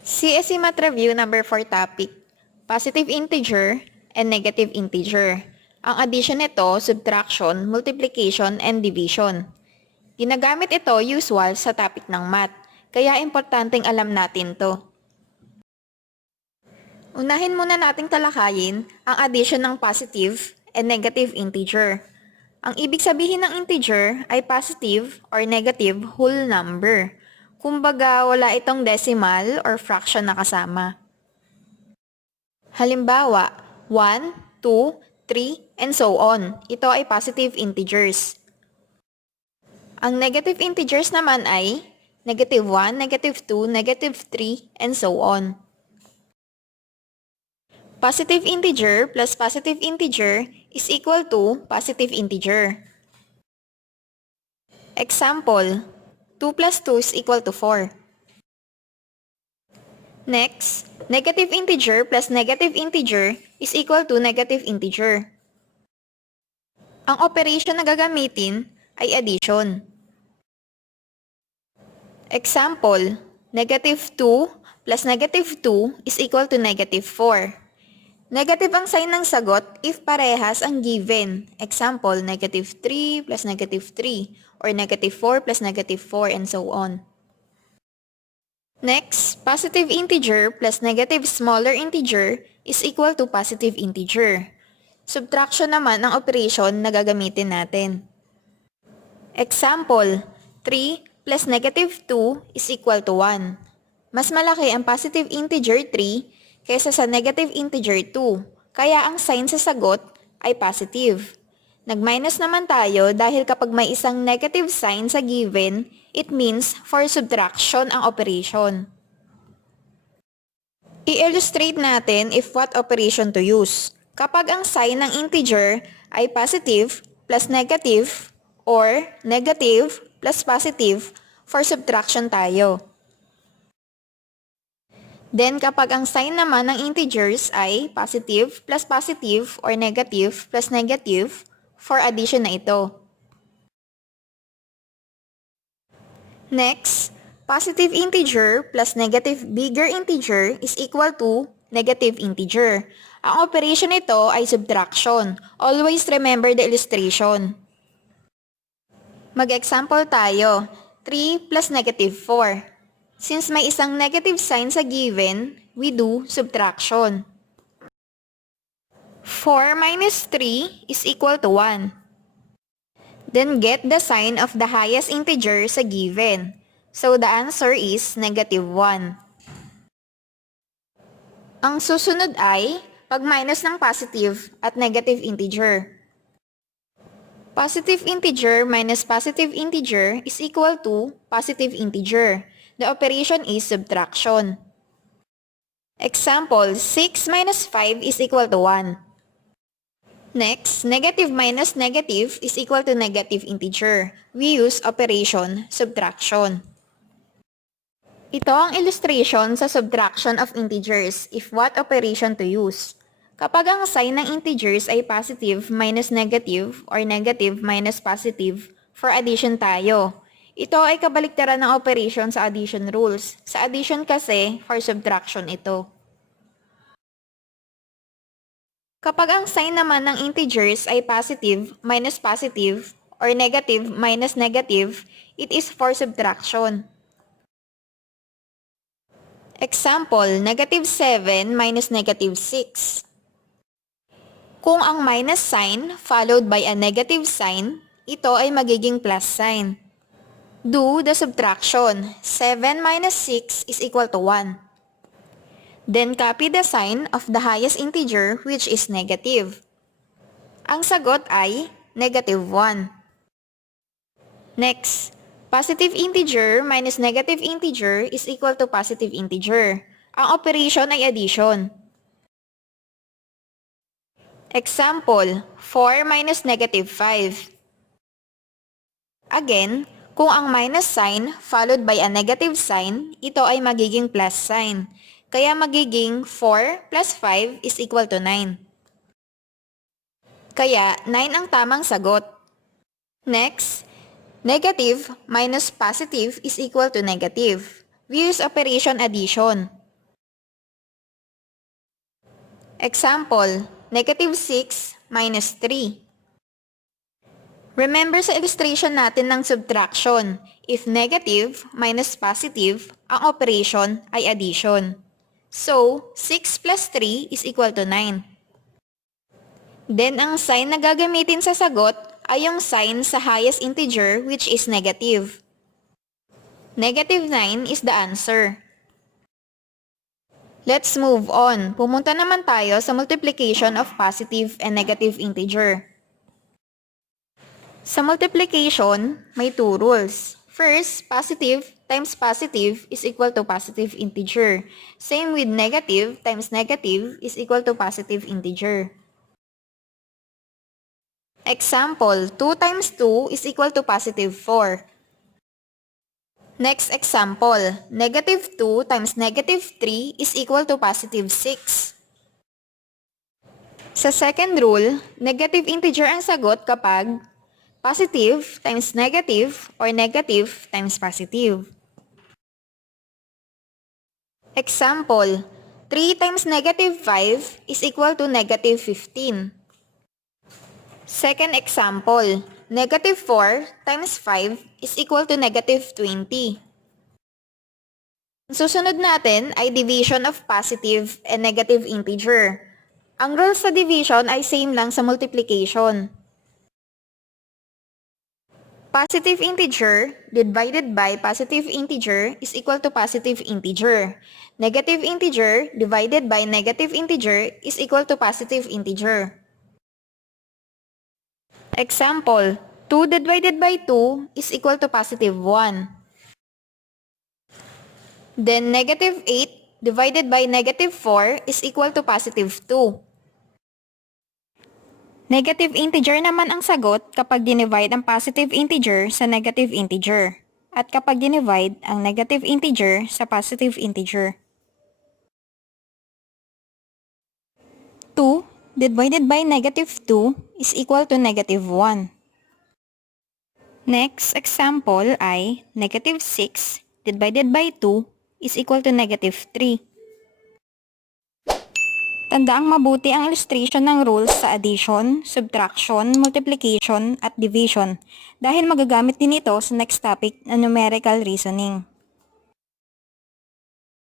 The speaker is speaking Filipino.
CSC Math Review number 4 topic, positive integer and negative integer. Ang addition nito, subtraction, multiplication, and division. Ginagamit ito usual sa topic ng math, kaya importanteng alam natin to. Unahin muna nating talakayin ang addition ng positive and negative integer. Ang ibig sabihin ng integer ay positive or negative whole number. Kumbaga, wala itong decimal or fraction na kasama. Halimbawa, 1, 2, 3, and so on. Ito ay positive integers. Ang negative integers naman ay negative 1, negative 2, negative 3, and so on. Positive integer plus positive integer is equal to positive integer. Example, 2 plus 2 is equal to 4. Next, negative integer plus negative integer is equal to negative integer. Ang operation na gagamitin ay addition. Example, negative 2 plus negative 2 is equal to negative 4. Negative ang sign ng sagot if parehas ang given. Example, negative 3 plus negative 3 or negative 4 plus negative 4 and so on. Next, positive integer plus negative smaller integer is equal to positive integer. Subtraction naman ang operation na gagamitin natin. Example, 3 plus negative 2 is equal to 1. Mas malaki ang positive integer 3 kaysa sa negative integer 2, kaya ang sign sa sagot ay positive. Nag-minus naman tayo dahil kapag may isang negative sign sa given, it means for subtraction ang operation. I-illustrate natin if what operation to use. Kapag ang sign ng integer ay positive plus negative or negative plus positive, for subtraction tayo. Then kapag ang sign naman ng integers ay positive plus positive or negative plus negative, for addition na ito. Next, positive integer plus negative bigger integer is equal to negative integer. Ang operation nito ay subtraction. Always remember the illustration. Mag-example tayo, 3 plus negative 4. Since may isang negative sign sa given, we do subtraction. 4 minus 3 is equal to 1. Then get the sign of the highest integer sa given. So the answer is negative 1. Ang susunod ay pag-minus ng positive at negative integer. Positive integer minus positive integer is equal to positive integer. The operation is subtraction. Example, 6 minus 5 is equal to 1. Next, negative minus negative is equal to negative integer. We use operation subtraction. Ito ang illustration sa subtraction of integers if what operation to use. Kapag ang sign ng integers ay positive minus negative or negative minus positive, for addition tayo. Ito ay kabaliktaran ng operation sa addition rules. Sa addition kasi, for subtraction ito. Kapag ang sign naman ng integers ay positive minus positive or negative minus negative, it is for subtraction. Example, negative 7 minus negative 6. Kung ang minus sign followed by a negative sign, ito ay magiging plus sign. Do the subtraction. 7 minus 6 is equal to 1. Then copy the sign of the highest integer which is negative. Ang sagot ay negative 1. Next, positive integer minus negative integer is equal to positive integer. Ang operation ay addition. Example, 4 minus negative 5. Again, kung ang minus sign followed by a negative sign, ito ay magiging plus sign. Kaya magiging 4 plus 5 is equal to 9. Kaya 9 ang tamang sagot. Next, negative minus positive is equal to negative. We use operation addition. Example, negative 6 minus 3. Remember sa illustration natin ng subtraction, if negative minus positive, ang operation ay addition. So, 6 plus 3 is equal to 9. Then, ang sign na gagamitin sa sagot ay yung sign sa highest integer which is negative. Negative 9 is the answer. Let's move on. Pumunta naman tayo sa multiplication of positive and negative integer. Sa multiplication, may two rules. First, positive times positive is equal to positive integer. Same with negative times negative is equal to positive integer. Example, 2 times 2 is equal to positive 4. Next example, negative 2 times negative 3 is equal to positive 6. Sa second rule, negative integer ang sagot kapag positive times negative or negative times positive. Example, 3 times negative 5 is equal to negative 15. Second example, negative 4 times 5 is equal to negative 20. Susunod natin ay division of positive and negative integer. Ang rules sa division ay same lang sa multiplication. Positive integer divided by positive integer is equal to positive integer. Negative integer divided by negative integer is equal to positive integer. Example, 2 divided by 2 is equal to positive 1. Then negative 8 divided by negative 4 is equal to positive 2. Negative integer naman ang sagot kapag dinivide ang positive integer sa negative integer at kapag dinivide ang negative integer sa positive integer. 2 divided by negative 2 is equal to negative 1. Next example ay negative 6 divided by 2 is equal to negative 3. Tandaang mabuti ang illustration ng rules sa addition, subtraction, multiplication, at division dahil magagamit din ito sa next topic na numerical reasoning.